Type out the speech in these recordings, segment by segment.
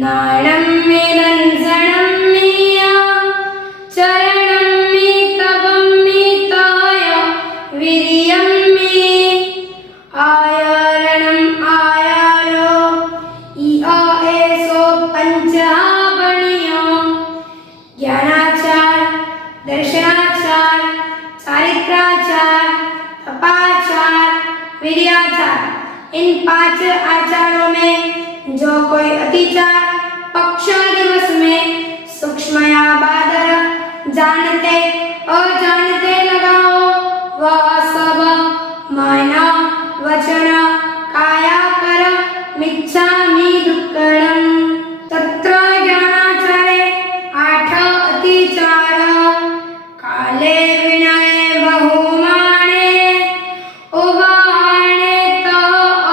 नाणं मे रञ्जनं मेया चरणं मे तवं मेताय वीर्यं मे आयरणम् आयालो इह एषो पञ्चावणियो ज्ञानाचार दर्शनाचार चारित्राचार तपाचार वीर्याचार। इन 5 आचारों में जो कोई अतिचार पक्ष दिवस में सूक्ष्म या बादर जानते अजानते लगाओ वह सब मन वचन काया कर मिच्छामि दुक्कडम्। तत्र ज्ञानाचारे 8 अतिचार काले विनये बहुमाने उवाहने त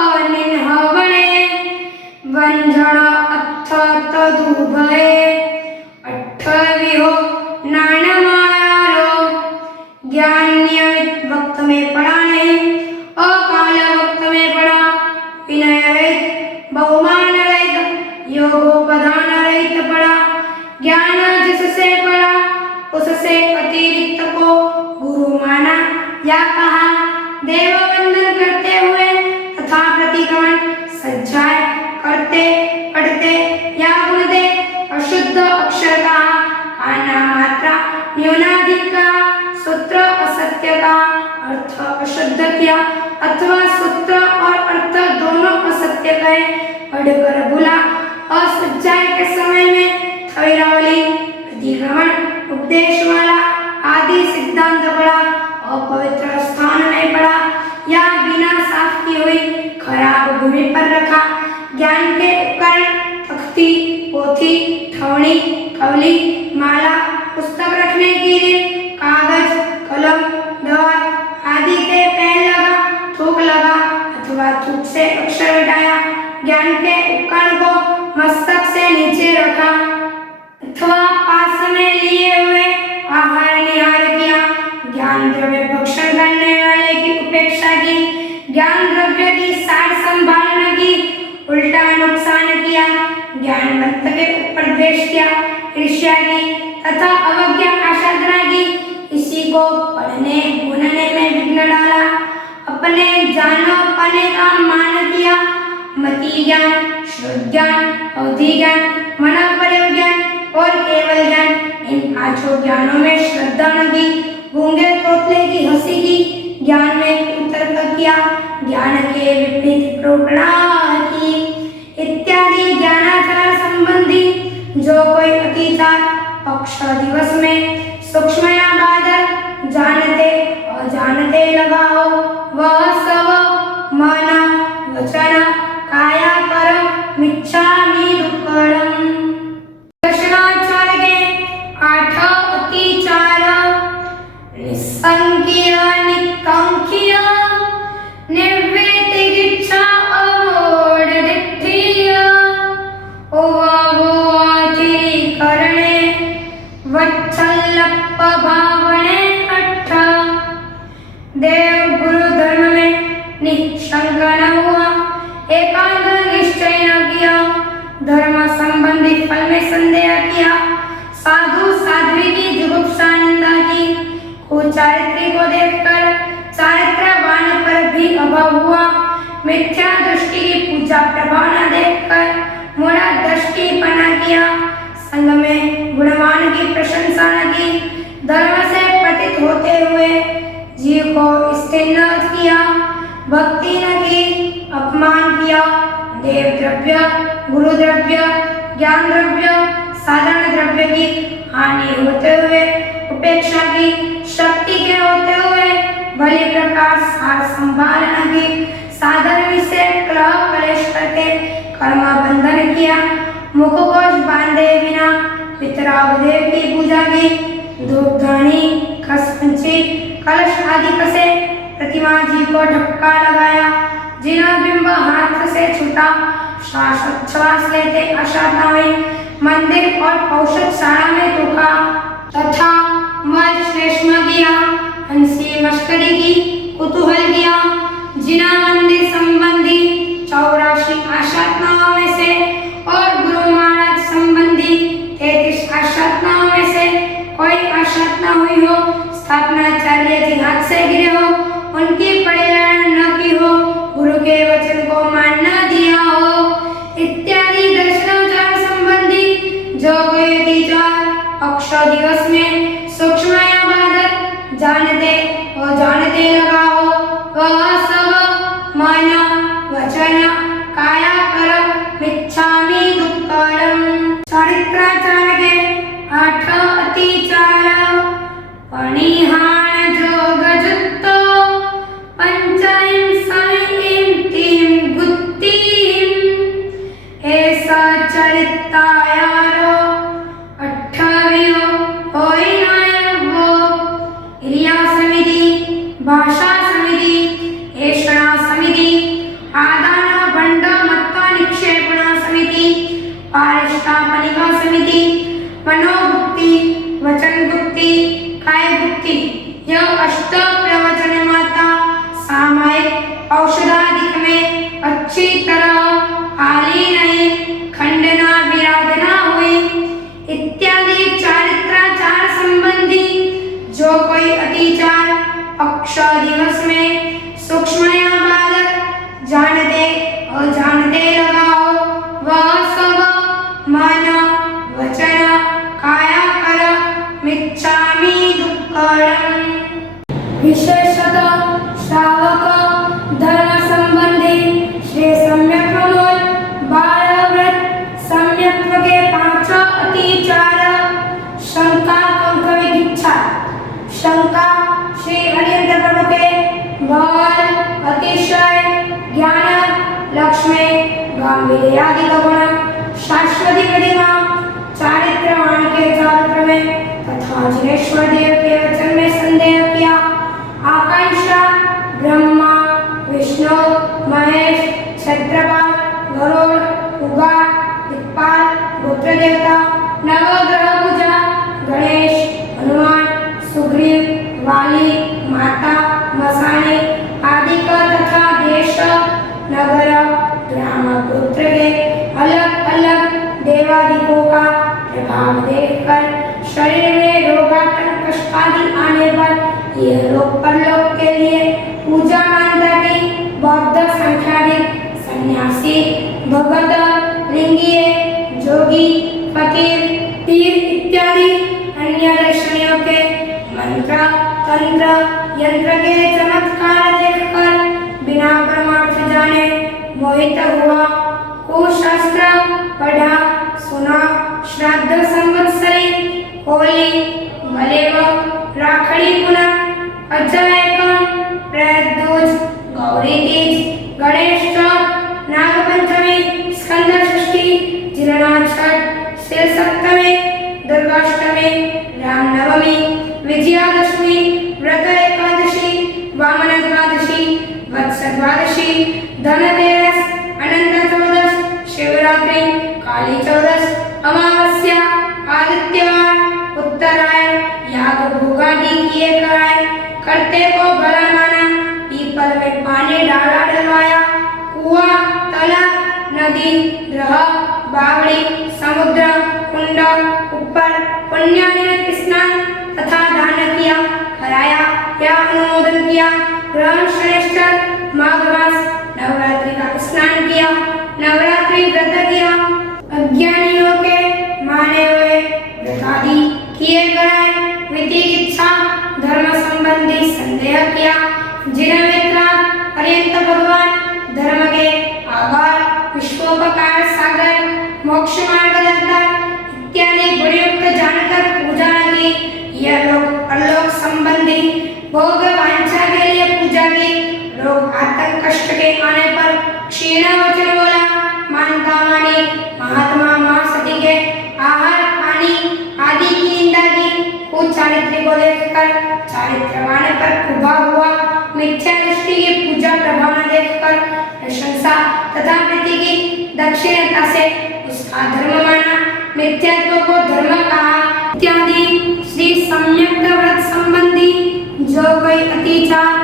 अनिन्हवणे वंजन अथ तदुभये अठ्ठविहो नाणमायारो। ज्ञान नियमित वक्त में पड़ा नहीं, अकाल वक्त में पड़ा, विनय रहित बहुमान रहित योगोपधान रहित पड़ा। ज्ञान जिससे पड़ा उससे अतिरिक्त को गुरु माना या कहा। देव वंदन करते हुए तथा प्रतिक्रमण सज्जाय करते पढ़ते या गुणते अशुद्ध अक्षर का काना मात्रा न्यूनाधिक का सूत्र असत्य का अर्थ अशुद्ध किया अथवा सूत्र और अर्थ दोनों असत्य कहे पढ़कर भूला। असज्जाय के समय में थैरावली प्रतिक्रमण उपदेश वाला आदि सिद्धांत पढ़ा, अपवित्र स्थान में पढ़ा या बिना साफ की हुई खराब भूमि पर रखा। ज्ञान के उपकरण तख्ती पोथी ठौणी कवली माला पुस्तक रखने की रील कागज कलम दवात आदि के पैर लगा थूक लगा अथवा थूक से अक्षर हटाया। ज्ञान के उपकरण को मस्तक से नीचे रखा अथवा पास में लिए हुए आहार निहार किया। ज्ञान द्रव्य भक्षण करने वाले की उपेक्षा की, ज्ञान द्रव्य की सार संभाल न की, उल्टा नुकसान किया। ज्ञानवंत के ऊपर द्वेष किया, ईर्ष्या की तथा अवज्ञा आशाधना की। इसी को पढ़ने बुनने में विघ्न डाला। अपने जानो पाने का मान किया। मति ज्ञान श्रुत ज्ञान अवधि ज्ञान मना प्रयोग ज्ञान और केवल ज्ञान, इन 5 ज्ञानों में श्रद्धा न की। गूंगे तोतले की हंसी की, ज्ञान में कुतर्क किया, ज्ञान के विपरीत प्रोपणा की इत्यादि ज्ञानाचार संबंधी जो कोई अतिचार पक्ष दिवस में सूक्ष्म या बादर जानते अजानते लगाओ वह सब मन वचन काया कर मिच्छामि दुक्कडम्। दर्शनाचार के 8 अतिचार निस्संकीय निकांक्षीय निर्वितिकिच्छा अमूढदिठ्ठीय ओवावोतिकरणे वत्सल्लपभावने अट्ठ। देव गुरु धर्म में निशंक न हुआ, एकांत निश्चय न किया, धर्म संबंधी फल में संदेह किया, साधु साध्वी की जुगुप्सा निंदा की, कुचारित्री को देखकर चारित्रवान पर भी अभाव हुआ, मिथ्या दृष्टि की पूजा प्रभाव न देखकर मूढ़ दृष्टिपना किया, संग में गुणवान की प्रशंसा न की, धर्म से पतित होते हुए जीव को स्थिर न किया, भक्ति न की, अपमान किया, देव द्रव्य गुरु द्रव्य ज्ञान द्रव्य साधारण द्रव्य की हानि होते हुए उपेक्षा की, शक्ति के होते हुए भली प्रकार सार संभाल न की, साधन से कलह कलेश करके कर्म बंधन किया, मुखकोश बांधे बिना पितरावदेव की पूजा की, धूपधानी खसपंची कलश आदि कसे, प्रतिमा जी को ढक्का लगाया, जिन्हें बिंब हाथ से छूटा, श्वास लेते अशांत हुई, मंदिर और औषधशाला में थूका तथा मल श्लेष्म किया, हंसी मस्करी की, कुतूहल किया, जिना मंदिर संबंधी 84 आशात्माओं में से और गुरु मान स्थापनाचार्य जी हाथ से गिरे हो, उनकी परिगणना न की हो, गुरु के वचन को मान न दिया हो, इत्यादि दर्शनाचार संबंधी जो कोई विचार अक्षर दिवस में सूक्ष्म या बाधक जानते और जानते लगा हो, वह सब मन वचन काया कर मिच्छामि दुक्कडम। चारित्राचार के 8 अतिचार पणिहाण जोगजुक्तो पंचहिंसाईं तीं बुद्धिं ऐसा चरितायारो 28 होई नायको क्रिया समिति भाषा समिति ऐषणा समिति आदान भंड मत्त निक्षेपणा समिति पारिष्टापनिका समिति मनोभुक्ति वचन भुक्ति काय भुक्ति यह अष्ट प्रवचन माता सामायिक औषधाधिक में अच्छी तरह आली नहीं खंडना विराधना हुई इत्यादि चारित्राचार संबंधी जो कोई अतिचार अक्षर दिवस में सूक्ष्म या बाधक जानते और जानते लगा हो, वह सब मन वचन काया कर मिच्छामि दुक्कडम। विशेषतः श्रावक धर्म संबंधी श्री सम्यक प्रमोद बालव्रत सम्यक्त्व के 5 अतिचार शंका कंक विदीक्षा शंका श्री हरियंत्र प्रभु के बल अतिशय ज्ञान लक्ष्मी गांभीर्य आदि गुण शाश्वती प्रतिमा चारित्रवान के चारित्र में तथा जिनेश्वर देव के वचन में संदेह किया। आकांक्षा ब्रह्मा विष्णु महेश छत्रपाल गरुड़ उगा दिक्पाल गोत्र देवता नवग्रह पूजा गणेश हनुमान सुग्रीव वाली माता मसाने आदि का तथा देश नगर ग्राम गोत्र के अलग अलग देवादिकों का प्रभाव देखकर शरीर में रोगातंक कष्ट आदि आने पर यह लोक परलोक के लिए पूजा मानता की बौद्ध संख्याधिक सन्यासी भगत लिंगीय जोगी फकीर पीर इत्यादि अन्य दर्शनियों के मंत्र तंत्र यंत्र के चमत्कार देखकर बिना प्रमाण से जाने मोहित हुआ। कुशास्त्र पढ़ा सुना श्राद्ध संवत्सरी होली मलेव राखड़ी पुनः अजयकम प्रदोष गौरी तीज गणेश चौथ नागपंचमी स्कंद षष्ठी जिलना छठ शेष सप्तमी दुर्गाष्टमी रामनवमी विजयादशमी व्रत एकादशी वामन द्वादशी वत्स द्वादशी धनतेरस अनंत चौदश शिवरात्रि काली चौदश अमावस्या आदित्यवार उत्तरायण याग भोगादि किए कराए करते को भला माना पीपल में पानी डाला डलवाया कुआं तालाब नदी ग्रह बावड़ी समुद्र कुंड ऊपर पुण्यानिमित्त स्नान तथा दान किया कराया या अनुमोदन किया ग्रहण श्रेष्ठ माघ मास नवरात्रि का स्नान किया नवरात्रि व्रत किया अज्ञानियों के माने हुए व्रत आदि किए गए विधि इच्छा धर्म संबंधी संदेह किया जिनमें पर्यंत भगवान धर्म के आधार विश्वोपकार सागर मोक्ष मार्गदर्शक इत्यादि गुणयुक्त जानकर पूजा की यह लोक अलोक संबंधी भोग वांछा के लिए पूजा की रोग आतंक कष्ट के आने पर क्षीण वचन बोला मानता मानी महात्मा महासती के आहार पानी आदि की निंदा की कुचारित्र को देखकर चारित्रवान पर उभा हुआ मिथ्या दृष्टि की पूजा प्रभाव न देखकर प्रशंसा तथा प्रीति की दक्षिणता से उसका धर्म माना मिथ्यात्व को धर्म कहा इत्यादि श्री सम्यक व्रत संबंधी जो कोई अतिचार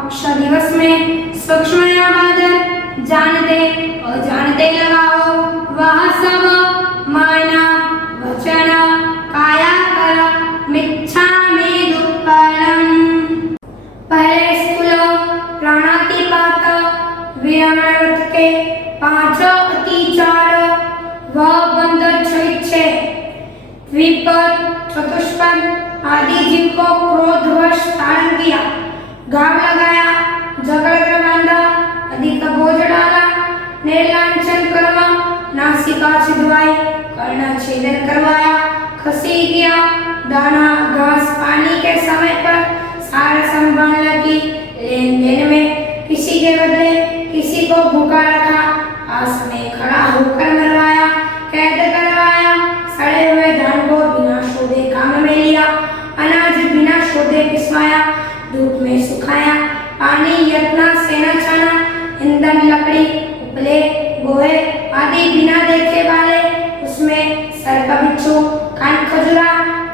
अक्षर दिवस में सूक्ष्म या बाधक जानते और जानते लगाओ वह सब मन वचन काया कर मिच्छामि दुक्कडम। चतुष्पद आदि जीव को क्रोधवश धारण किया, घाव लगाया, जगड़ कर बांधा, अधिक बोझ डाला, निर्लांछन कर्म, नासिका छिदवाई, कर्ण छेदन करवाया, खसी किया, दाना घास पानी के समय पर सारा संभालना की, लेन देन में किसी के बदले किसी को भूखा रखा, पास में खड़ा होकर मरवाया, कैद करवाया, सड़े हुए धान को बिना शोधे काम में लिया, अनाज बिना शोधे पिसवाया, धूप में सुखाया, पानी यत्न से न छाना, ईंधन लकड़ी उपले गोहे आदि बिना देखे वाले, उसमें सर्प बिच्छू कान खजुरा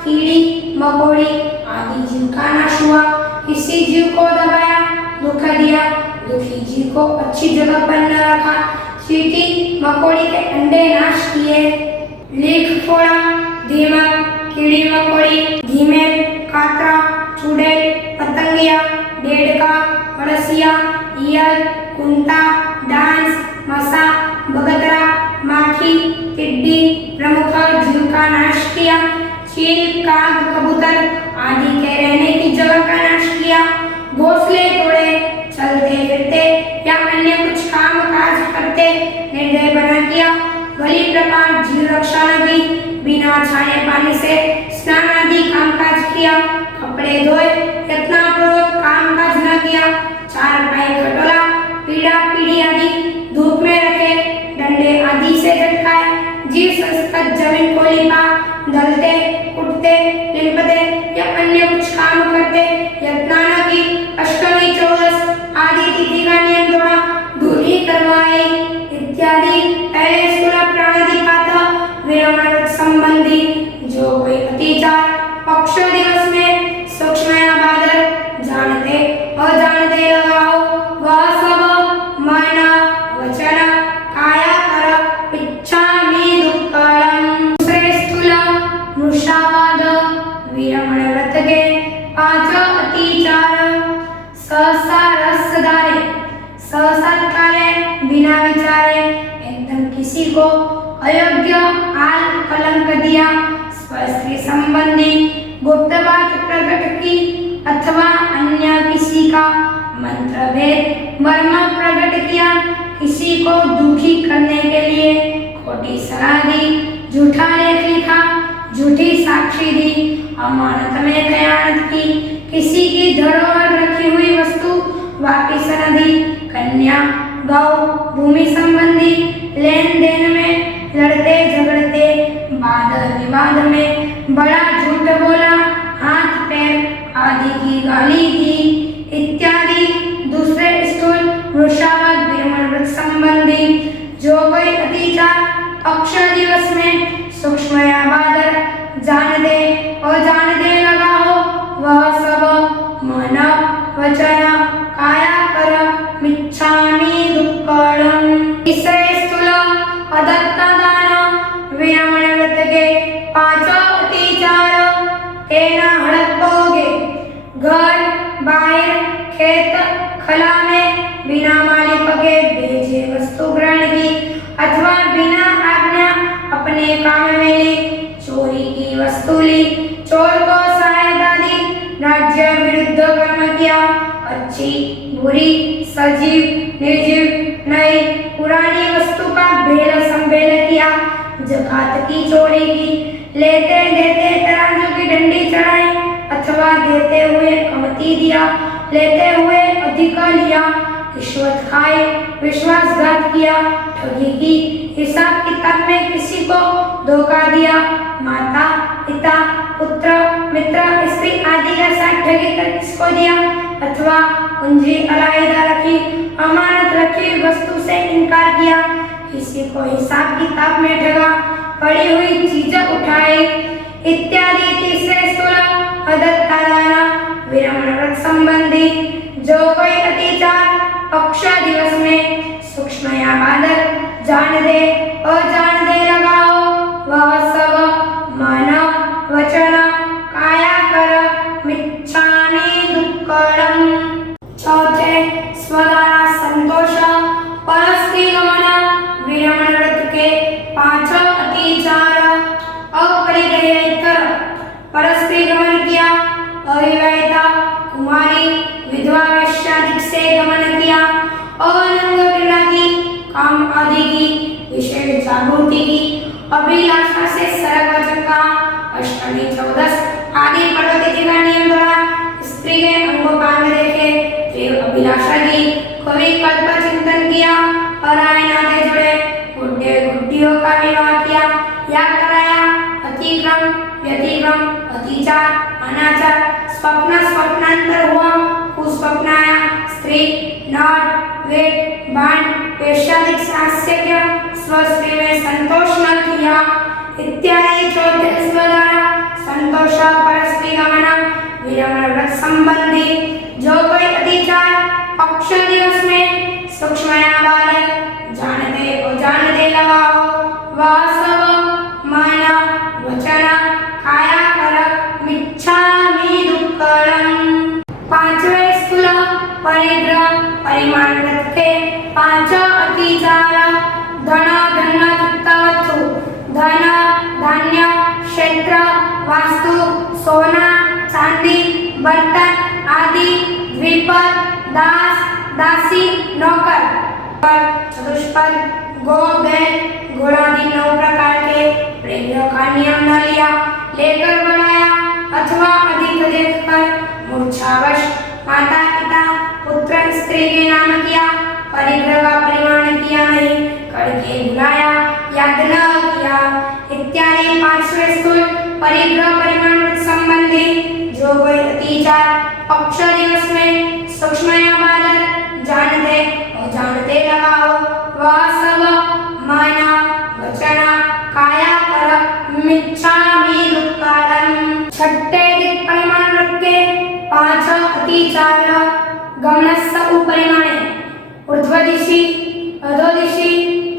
कीड़ी मकोड़ी आदि जीव का नाश हुआ, किसी जीव को दबाया दुख दिया, दुखी जीव को अच्छी जगह पर न रखा, चींटी मकोड़ी के अंडे नाश किए, लीख फोड़ा, दीमक कीड़ी मकोड़ी, घीमेल कातरा चुड़ैल पतंगिया डेढ़का अड़सिया ईयल कुंता डांस मसा बगदरा माखी टिड्डी प्रमुख जीव का नाश किया, चील काग कबूतर आदि के रहने की जगह का नाश किया, घोंसले तोड़े, चलते फिरते या अन्य कुछ काम काज करते निर्दय बना किया, भली प्रकार जीव रक्षा न की, बिना छाने पानी से स्नान आदि काम काज किया, कपड़े धोए यत्नपूर्वक काम काज न किया, चार पाई खटोला पीड़ा पीड़ी आदि धूप में रखे, डंडे आदि से झटकाए, जीव संस्कृत जमीन को लिपा, दलते उठते लिपते या अन्य कुछ काम करते यत्न न की, अष्टमी चौदस आदि तिथि का नियम तोड़ा, दूरी करवाई इत्यादि पहले स्थूल प्राणादिपात विरमण संबंधी जो कोई अतिचार पक्ष दिवस में सूक्ष्म या बादर जानते अजानते लगाओ, वह सब मन वचन काया कर इच्छामि दुक्कड़म। दूसरे स्थूल मृषावाद विरमण व्रत के पांच अतिचार, सहसा रस दारे, सहसा काले बिना विचारे एकदम किसी को अयोग्य आल कलंक दिया, स्त्री संबंधी गुप्त बात प्रकट की अथवा अन्य किसी का मंत्र भेद मर्म प्रकट किया, किसी को दुखी करने के लिए खोटी सलाह दी, झूठा लेख लिखा, झूठी साक्षी दी, अमानत में खयानत की, किसी की धरोहर रखी हुई वस्तु वापिस न दी, कन्या गौ भूमि संबंधी लेन देन में लड़ते झगड़ते वाद विवाद में बड़ा झूठ बोला, हाथ पैर आदि की गाली दी इत्यादि। दूसरे स्थूल वृषावाद विरमण व्रत संबंधी जो कोई अतिचार पक्ष दिवस में सूक्ष्म या बादर जान दे और जान दे लगा हो, वह सब मन वचन काया कर मिच्छामि दुक्कड़म। तीसरे स्थूल अदत्ता दान विरमण व्रत के पांचों अतिचार, तेना हड़पोगे, घर बाहर खेत खला में बिना मालिक के भेजे वस्तु ग्रहण की अथवा बिना आज्ञा अपने काम में ली, चोरी की वस्तु ली, चोर को सहायता दी, राज्य विरुद्ध कर्म किया, अच्छी बुरी सजीव निर्जीव नई पुरानी वस्तु का भेद संभेद किया, जकात की चोरी की, लेते देते तराजू की डंडी चढ़ाई अथवा देते हुए कमती दिया, लेते हुए अधिक लिया, रिश्वत खाई, विश्वासघात किया, ठगी की, हिसाब किताब में किसी को धोखा दिया, माता पिता पुत्र मित्र स्त्री आदि का साथ ठगी कर किसको दिया अथवा पूंजी अलग रखी, अमानत रखी वस्तु से इनकार किया, किसी को हिसाब किताब में ठगा, पड़ी हुई चीजें उठाई इत्यादि। तीसरे स्थूल अदत्ता दान विरमण व्रत संबंधी जो कोई अतिचार पक्ष दिवस में सूक्ष्म या बादर जान दे अजान दे लगाओ, वह सब मन वचन काया कर मिच्छामि दुक्कड़म। चौथे स्वद्वारा संतोष परस्त्री गमन विरमण व्रत के पांच अतिचार, अपरिग्रहेतर जागृति की अभिलाषा से सरल वचन का अष्टमी चौदस आदि प्रकृति का नियम द्वारा स्त्री के अंगों का अंग देखे फिर अभिलाषा की कवि कल्प चिंतन किया और आए नाते जुड़े गुड्डे गुड्डियों का विवाह किया या कराया अतिक्रम व्यतिक्रम अतिचार अनाचार स्वप्न स्वप्नांतर हुआ कुस्वप्नाया स्त्री नट वेद बाण वेश्यादिक सास्यज्ञ स्वस्त्री में संतोष न किया इत्यादि चौथे स्वद्वारा संतोष परस्त्री गमन विरमण व्रत संबंधी जो कोई अतिचार पक्ष दिवस में सूक्ष्मया बालक जानते लगाओ वह सब मन वचन काया कर मिच्छामि दुक्कड़म। पांचवे स्थूल परिग्रह परिमाण व्रत के पांच अतिचार धन धन चित्तवस्तु धन धान्य क्षेत्र वास्तु सोना चांदी बर्तन आदि द्विपद दास दासी नौकर पर चतुष्पद गो बैल घोड़ादि 9 प्रकार के परिग्रह का नियम न लिया लेकर बढ़ाया अथवा अधिक देखकर मूर्छावश माता पिता पुत्र स्त्री के नाम किया परिग्रह का परिमाण किया नहीं करके बुलाया याद न किया इत्यादि पांचवे स्थूल परिग्रह परिमाण संबंधी जो कोई अतिचार पक्ष दिवस में सूक्ष्मया बालक जानते लगाओ वह सब मन वचन काया कर मिच्छामि दुक्कड़म। छठे दिक् परिमाण व्रत के पांच अतिचार गमनस्स उपरिमाणे ऊर्ध्व दिशि अधो दिशि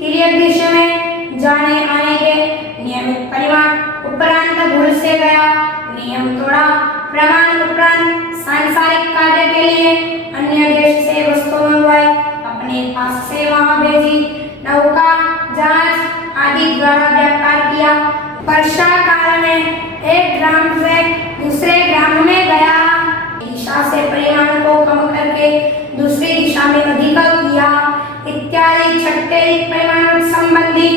तिर्यक दिशा में जाने आने के नियमित परिमाण उपरांत भूल से गया नियम तोड़ा प्रमाण उपरांत सांसारिक कार्य के लिए अन्य देश से वस्तु मंगवाई अपने पास से वहां भेजी नौका जहाज आदि द्वारा व्यापार किया वर्षा काल में एक ग्राम से दूसरे ग्राम में गया दिशा से परिमाण को कम करके दूसरी दिशा में अधिक किया इत्यादि छठे परिमाण संबंधी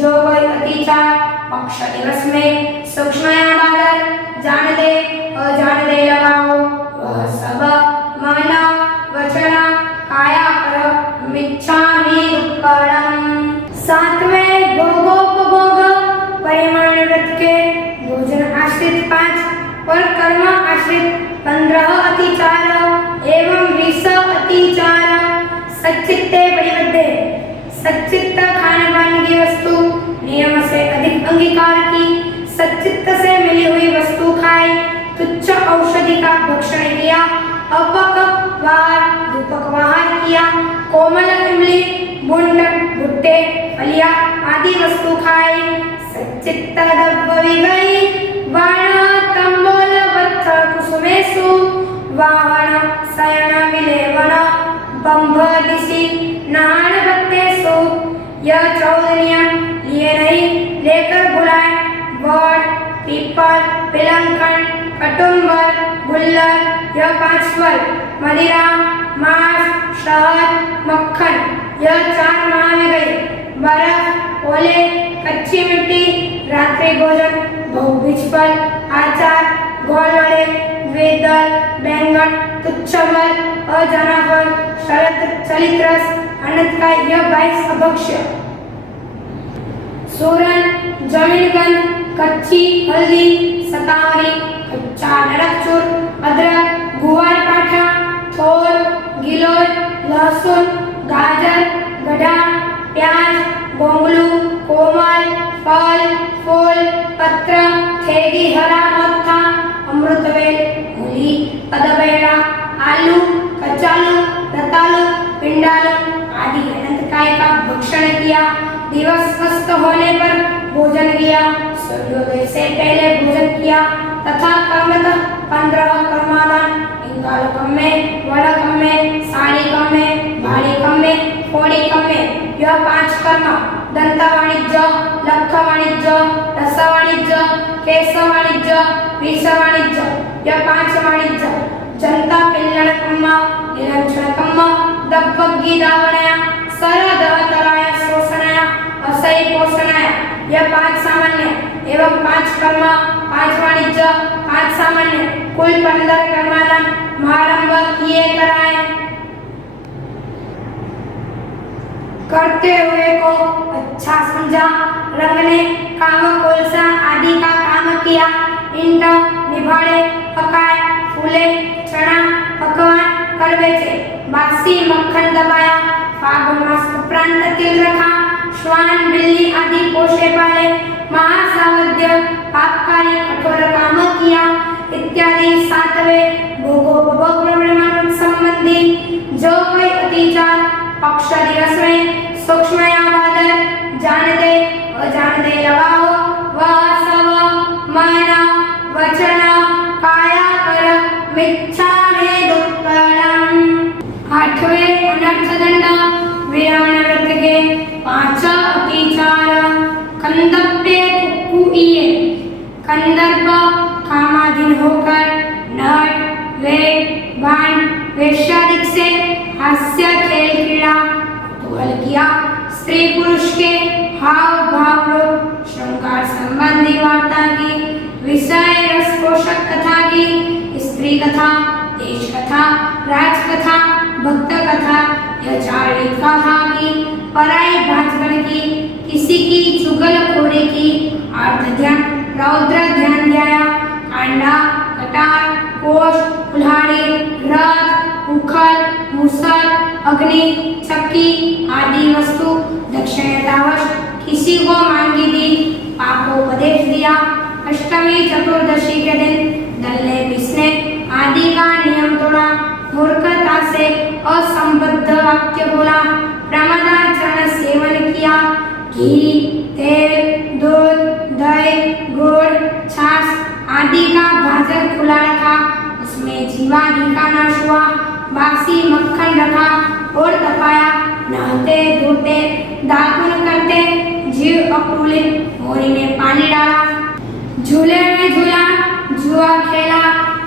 जो कोई अतिचार पक्ष दिवस में सूक्ष्मया बालक जानते लगाओ वह सब मन वचन काया कर मिच्छामि दुक्कड़म। सातवें भोगोपभोग परिमाण व्रत के भोजन आश्रित 5 और कर्म आश्रित 15 अतिचार एवं 20 अतिचार सच्चित्ते परिबद्धे सच्चित्त खान पान की वस्तु नियम से अधिक अंगीकार की सच्चित्त से मिली हुई वस्तु खाई तुच्छ औषधि का भक्षण किया अपकवार दुपकवार किया कोमल इमली बुंड भुट्टे फलिया आदि वस्तु खाई सच्चित्त दब्बवी गई वाण तंबोल वत्थ कुसुमेषु वाहन शयन विलेवन बंभ दिशि नान बत्तेषु यह 14 नियम लिए नहीं लेकर बुलाए वड पीपल पिलंकन कटुम्बर गुल्लर यह 5 फल मदिरा मांस शहद मक्खन यह 4 माह में गई बर्फ ओले कच्ची मिट्टी रात्रि भोजन बहुबीज फल आचार गोलवड़े द्विदल बैंगन तुच्छ फल अजाना फल चलित रस अनंत का यह 22 अभक्ष्य सूरन जमीनगंध कच्ची हल्दी सतावरी कच्चा नरकचूर अदरक गुवार पाठा थोर गिलोय लहसुन गाजर गड्ढा प्याज गोंगलू कोमल फल फूल पत्र थेगी हरा मत्था अमृतवेल मूली पदबेड़ा आलू कचालू रतालू पिंडालू आदि अनंतकाय का भक्षण किया दिवस स्वस्थ होने पर भोजन किया सूर्योदय से पहले भोजन किया तथा क्रमतः 15 कर्मादान इंगालकम में वड़कम में साणिकम में भाड़िकम में फोड़िकम में यह 5 कर्म दंत वाणिज्य लक्ष वाणिज्य रस वाणिज्य केश वाणिज्य विष वाणिज्य यह 5 वाणिज्य जनता पिल्लण कम्म निरंजन कम्म दब्बग्गी दावणया सरदवतराय शोषणया सही पोषणाय, यह 5 सामान्य एवं 5 कर्म, 5 वाणिज्य, 5 सामान्य, कुल 15 कर्माना महारंभ किए कराए। करते हुए को अच्छा समझा, रंग ने काम कोलसा आदि का काम किया, ईंट निभाड़े पकाए, फूले चना पकवान कर बेचे, बासी मक्खन दबाया, फागुन मास उपरांत तिल रखा, श्वान बिल्ली आदि पोषे पाले, महासावध्य पापकारी कठोर काम किया इत्यादि 7वें भोगोपभोग प्रमाण संबंधी जो कोई अतिचार पक्ष दिवस में सूक्ष्मयावाद जानते अजानते लगाओ वह सब मन वचन काया कर मिच्छामि दुक्कड़म। 8वें अनर्थ दंड विरामण व्रत के 5 अतिचार कंदप्य कुकुइये, कंदर्प कामाधीन होकर नट वेद बाण वेश्यादिक से हास्य खेल क्रीड़ा कुतूहल किया, स्त्री पुरुष के हाव भाव रूप श्रृंगार संबंधी वार्ता की, विषय रस पोषक कथा की, स्त्री कथा, देश कथा, राज कथा, भक्त कथा, यचारित कथा की, पराई भाजगण की, किसी की चुगलखोरी की, अर्थ ध्यान रौद्र ध्यान ध्याया, कांडा कटार कोश कुल्हाड़ी रथ उखल मुसल अग्नि चक्की आदि वस्तु दक्षिणतावश किसी को मांगी दी, पापोपदेश दिया, अष्टमी चतुर्दशी के दिन दल्ले पिसने आदि का नियम तोड़ा, मूर्खता से असंबद्ध वाक्य बोला, प्रमादाचरण सेवन किया, घी तेल दूध दही गुड़ छाछ आदि का भाजन खुला रखा, उसमें जीवादि का नाश हुआ, बासी मक्खन रखा और तपाया, नहाते धोते दातुन करते जीव अकुलित मोरी में पानी डाला, झूले में झूला, जुआ खेला,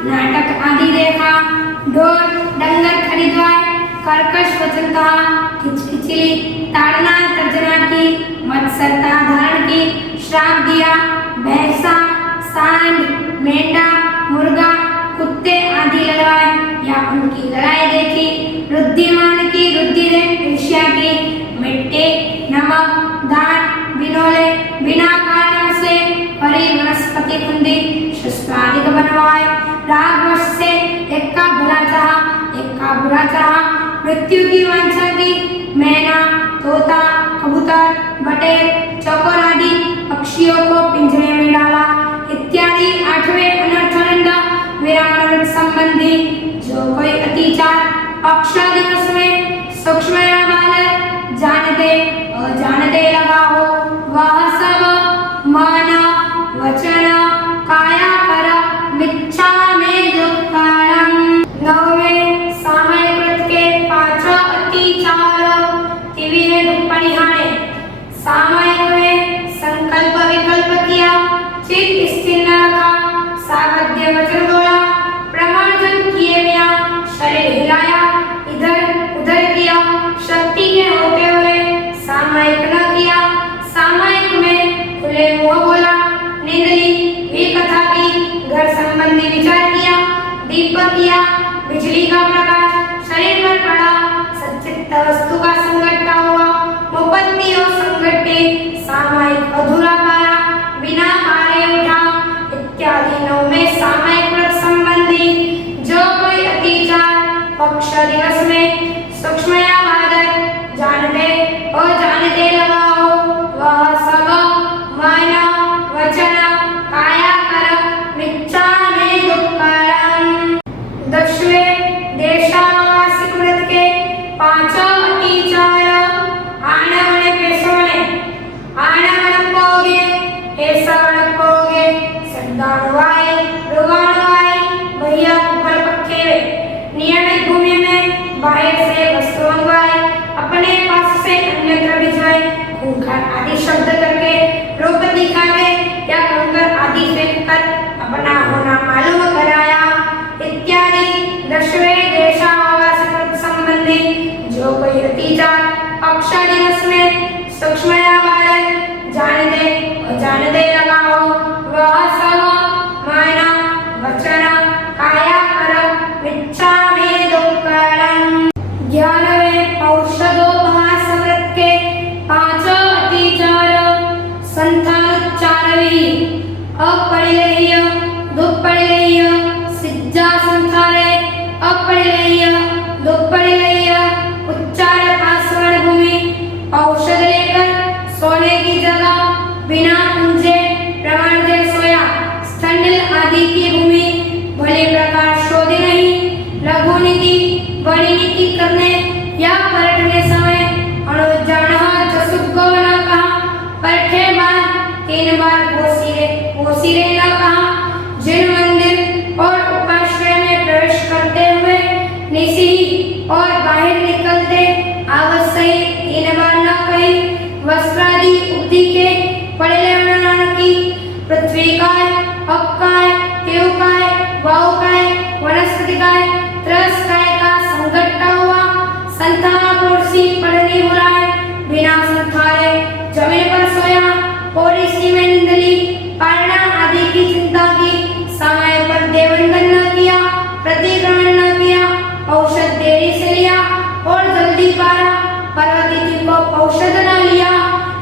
नाटक आदि देखा, ढोल डंगर खरीदवाए, कर्कश वचन कहा, खिचखिचली ताड़ना तर्जना की, मत्सरता धारण की, श्राप दिया, भैंसा सांड मेंढा मुर्गा कुत्ते आदि लगाए या उनकी लड़ाई देखी, रुद्धिमान की रुद्धि देख ईर्ष्या की, मिट्टी नमक दान बिनोले बिना कारण से हरी वनस्पति कुंदी शस्त्रादिक बनवाए, रागवश से एक का भला चाहा एक का बुरा चाहा, मृत्यु की वांछा की, मैना तोता कबूतर बटेर चौकोर आदि पक्षियों को पिंजरे में डाला इत्यादि 8वें अनर्थदंड विरामण व्रत संबंधी जो कोई अतिचार पक्ष दिवस में सूक्ष्मयावाद जानते अजानते लगा हो वह सब मन वचन काया कर मिच्छामि दुक्कड़म। 9वें सामयिक व्रत के 5 अतिचार तिविरे दुप्पणिहाणे। सामयिक में संकल्प विकल्प किया, चित्त स्थिर न रखा, सावध्य वचन बोला, प्रमार्जन किए बिना शरीर हिलाया, इधर उधर किया, शक्ति के होते हुए सामयिक न किया, सामयिक में खुले मुंह बोला, नींद ली, वी कथा की, घर संबंधी विचार किया, दीपक किया, बिजली का प्रकाश शरीर पर पड़ा, सच्चित वस्तु का संगठा हुआ, मुपत्ति और संगठे सामयिक अधूरा पाया, बिना पारे उठा इत्यादि 9वें सामयिक व्रत संबंधी जो कोई अतिचार पक्ष दिवस में सूक्ष्मयावाद जानते और जानते लगा हो वह सब मन वचन काया कर मिच्छामि दुक्कड़म। 10वें देशावासिक व्रत के 5 अतिचार आणवणे पेशवणे। आणवण पोगे पेशवण पोगे सद्दाणुवाई रुवाणुवाई भैया ऊपर पक्के नियमित भूमि में बाहर से वस्तु मंगवाई, अपने पास से अन्यत्र भिजवाई, खूंखार आदि शब्द करके रूप दिखावे या कंकर आदि फेंककर अपना होना मालूम कराया इत्यादि 10वें देशावासिक व्रत संबंधी जो कोई अतिचार पक्ष दिवस में सूक्ष्मयावाद जानते लगाओ वह सब मन वचन काया कर्म मिच्छामि दुक्कडम्। 11वें औषधोपहास व्रत के 5 अतिचार संथानुच्चारवी अपरिलेह्य दुप्परिलेह्य सिज्जा संथारे अपरिलेह्य दुप्परिलेह्य उच्चार पासवान भूमि औषध लेकर सोने की जगह बिना पूंजे प्रमाण दे सोया स्थंडिल आदि की भूमि भले प्रकार शोधे नहीं लघु नीति बड़ी नीति करने या पलटने समय अनुजान जसुको न कहा परखे बाद 3 बार ओसिरे न कहा। जिन मंदिर और उपाश्रय में प्रवेश करते हुए निसी और बाहर निकलते आवश्यक 3 बार न कही वस्त्रादि उपदी के पड़े लेना की पृथ्वी काय अपकाय देवकाय वायुकाय वनस्पतिकाय त्रसकाय का संगठा हुआ संतान पोरसी पड़नी बुलाए बिना संथारे जमीन पर सोया पोरीसी में निंदली पालना आदि की चिंता की समय पर देवंदन न किया प्रतिक्रमण न किया औषध देरी से लिया और जल्दी पारा परवतिथि को औषध न लिया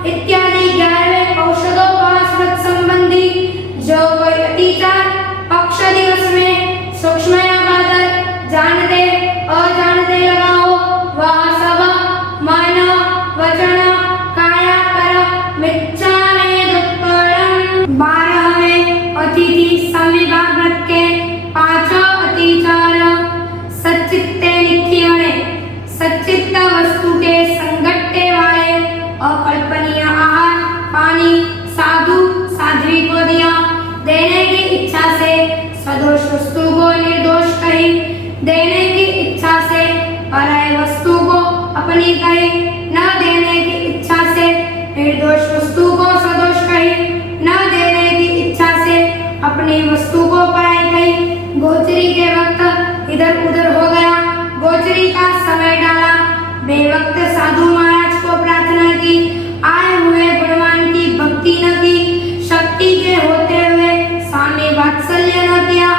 इत्यादि 11वें औषधोपहास व्रत संबंधी जो कोई अतिचार पक्ष दिवस में सूक्ष्म या बादल जानते अजानते लगाओ वह सब मन वचन काया कर्म मिच्छामि दुक्कडम्। 12वें अतिथि संविभाग व्रत के 5 अतिचार सच्चित्ते नित्य सच्चित्त वस्तु के संगठे वाले अकल्पनीय आहार पानी साधु साध्वी को दिया देने की इच्छा से सदोष वस्तु को निर्दोष कही देने की इच्छा से पराय वस्तु को अपनी कही न देने की इच्छा से निर्दोष वस्तु को सदोष कही न देने की इच्छा से अपनी वस्तु को पराई कही। गोचरी के वक्त इधर उधर हो गया गोचरी का समय डाला बेवक्त साधु महाराज को प्रार्थना की आए हुए गुणवान की भक्ति न की शक्ति के होते हुए स्वामी वात्सल्य न किया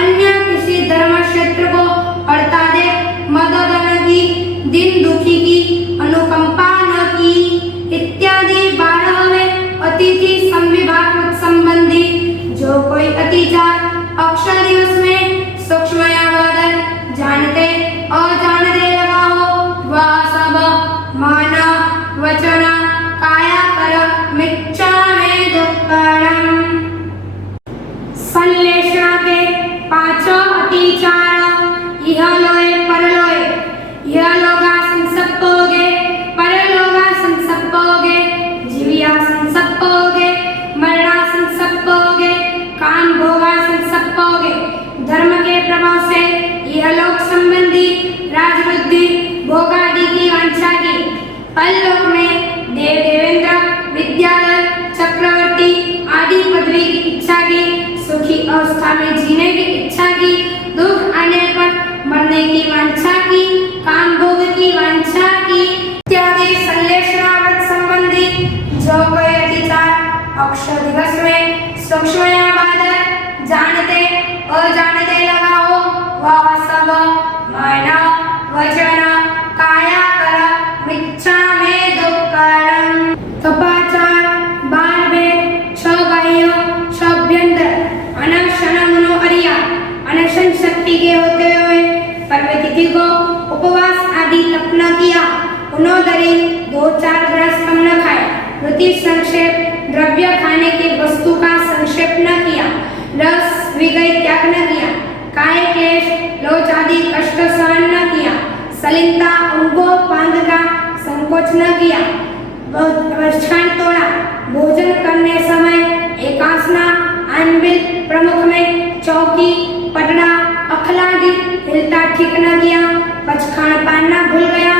अन्य किसी धर्म क्षेत्र को पढ़ता दे मदद न की दिन दुखी की अनुकंपा न की इत्यादि 12वें अतिथि संविभाग संबंधी जो कोई अतिचार अक्षर दिवस में सूक्ष्म या बादल जानते अजानते लगाओ वह सब मन वचन काया कर्म मिच्छामि दुक्कडम्। संश्लेषण के 5 अतिचार यह लोए परलोए यह लोगा संसप्पोगे परलोगा संसप्पोगे जीविया संसप्पोगे मरणा संसप्पोगे काम भोगा संसप्पोगे। धर्म के प्रभाव से यह लोक संबंधी राजवृद्धि भोगादि की वांछा की परलोक में देव देवेंद्र विद्याधर चक्रवर्ती आदि पदवी की इच्छा की सुखी अवस्था में जीने की इच्छा की दुख आने पर मरने की वांछा की काम भोग की वांछा की इत्यादि संश्लेषण संबंधी जो कोई अतिचार अक्षर दिवस में सूक्ष्म या बादल जानते अजानते लगाओ वह सब मन वचन काया कर्म मिच्छामि दुक्कडम्। तपाचार 12 6 बाह्य 6 अभ्यंतर अनशन मनो अरिया अनशन शक्ति के होते हुए परवतिथि को उपवास आदि तप न किया उन्होंने 2-4 ग्रास कम न खाए रुति संक्षेप द्रव्य खाने की वस्तु का संक्षेप न किया रस विगय त्याग न किया काय क्लेश लोच आदि कष्ट सहन न किया सलिलता अंगों पांग का संकोच न किया वर्षांत तोड़ा भोजन करने समय एकासना अनबिल प्रमुख में चौकी पटड़ा अखलादी हिलता ठीक न किया पचखान पाना भूल गया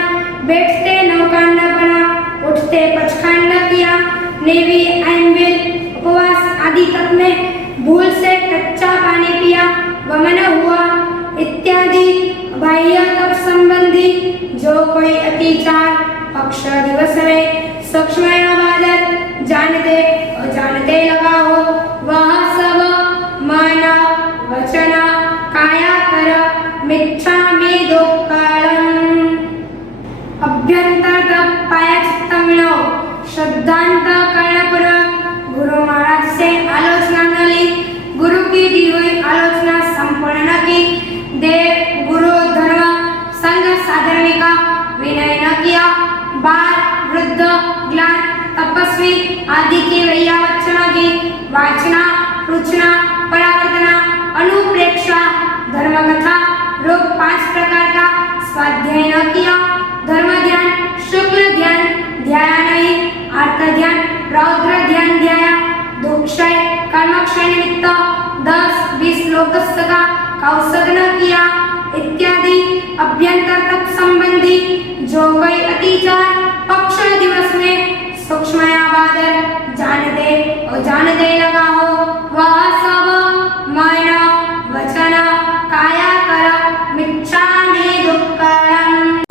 बैठते नौका न बना उठते पचखान न किया नेवी अनबिल उपवास आदि तक में भूल से कच्चा पानी पिया वमन हुआ इत्यादि बाह्य तप संबंधी जो कोई अतिचार अक्षर दिवस में सूक्ष्म बादल जानते अजानते लगा हो वह सब मन वचन काया कर मिच्छामि दुक्कडम्। अभ्यंतर पाया चित्तमिनो शब्दांत कर्णपूर्वक गुरु महाराज से आलोचना न ली। गुरु की दी हुई आलोचना संपूर्ण न की। देव गुरु धर्म संघ साधर्मिका विनय न किया। बाल वृद्ध ग्लान तपस्वी आदि की वैयावचना की वाचना रुचना परावर्तना अनुप्रेक्षा धर्म कथा रोग 5 प्रकार का स्वाध्याय न किया। धर्म ध्यान शुक्ल ध्यान ध्याया नहीं। अर्थ ध्यान रौद्र ध्यान ध्याया। दुःक्षय कर्मक्षय निमित्त 10-20 लोकस्य का कौशल न किया इत्यादि अभ्यंतर तप संबंधी जो कोई अतिचार पक्ष दिवस में सूक्ष्मयावादर जानते अजानते लगा हो वह सब मन वचन काया कर मिच्छामि दुक्कडम्।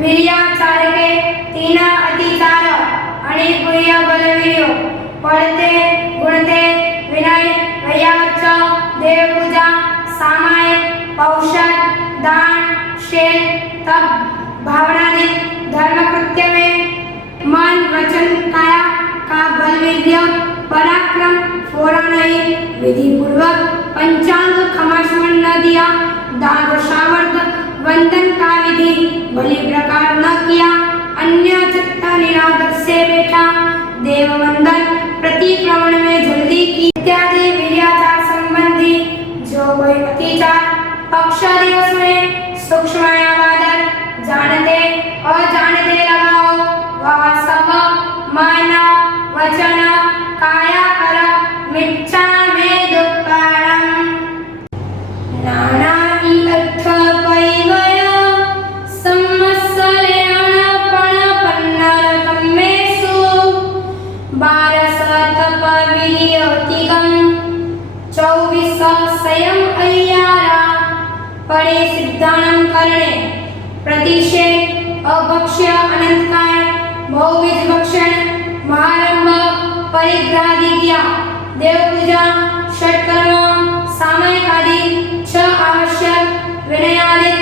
वीर्याचार के 3 अतिचार अनेक गुह्य बलवीर्यो पढ़ते गुणते विनय वैयावच्च देव पूजा सामायिक औषध दान शील तप भावनादि धर्म कृत्य में मन वचन काया का बलवीर्य पराक्रम फोड़ा नहीं। विधि पूर्वक पंचांग खमाश्मन न दिया। दान सावर्त वंदन का विधि भली प्रकार न किया। अन्य चित्त निरादर से बैठा। देव वंदन प्रतिक्रमण में जल्दी की इत्यादि वीर्याचार संबंधी जो कोई अतिचार पक्ष दिवस में सूक्ष्मयावादर जानते अजानते लगा हो वह सब मन वचन काया कर मिच्छामि दुक्कडम्। नाना अर्थ पैवय संवत्सरेण पन्नरकम्मेषु 12 तपवीर्योतिकम् 24 संयम अय्यारा पड़े सिद्धानं करणे प्रतिषेध अभक्ष्य अनंतकाय बहुविध भक्षण महारंभ परिग्रहादिज्ञा देव पूजा षटकर्म सामयिक आदि 6 आवश्यक विनयादि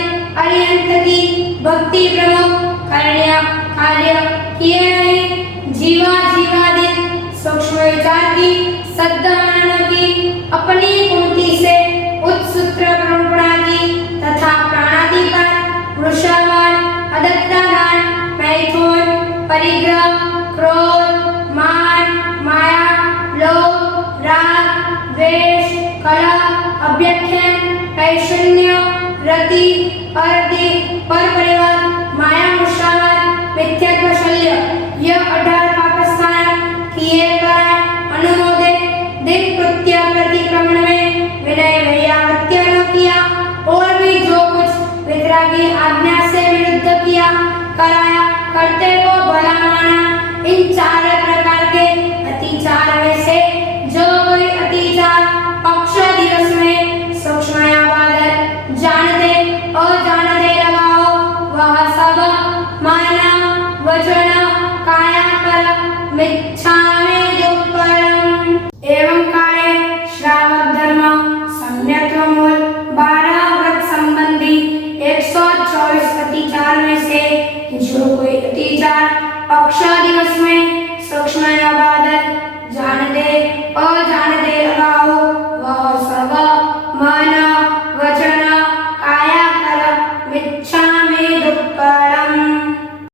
अर्यंत की भक्ति प्रमुख कार्य किए नहीं। जीवादि सूक्ष्म विचार की सद्धारण की अपनी कुंती से उत्सूत्र प्रवृत्ति की तथा प्राणादि का वृषावान अदत्तादान मैथुन परिग्रह क्रोध मान माया लोभ राग द्वेष कलह अभ्यख्यान पैशन्य रति अरति पर परिवार माया मुषावाद मिथ्यात्व शल्य यह 18 पापस्थान किए गए अनुमोदे दिन कृत्य प्रतिक्रमण में विनय वैयावत्य न किया और भी जो कुछ वितरागी आज्ञा से विरुद्ध किया कराया करते को भला माना। इन 4 प्रकार के अतिचार में से जो कोई अतिचार पक्ष दिवस में सूक्ष्मयावादर जानते अजानते लगा हो वह सब मन वचन काया कर मिथ्या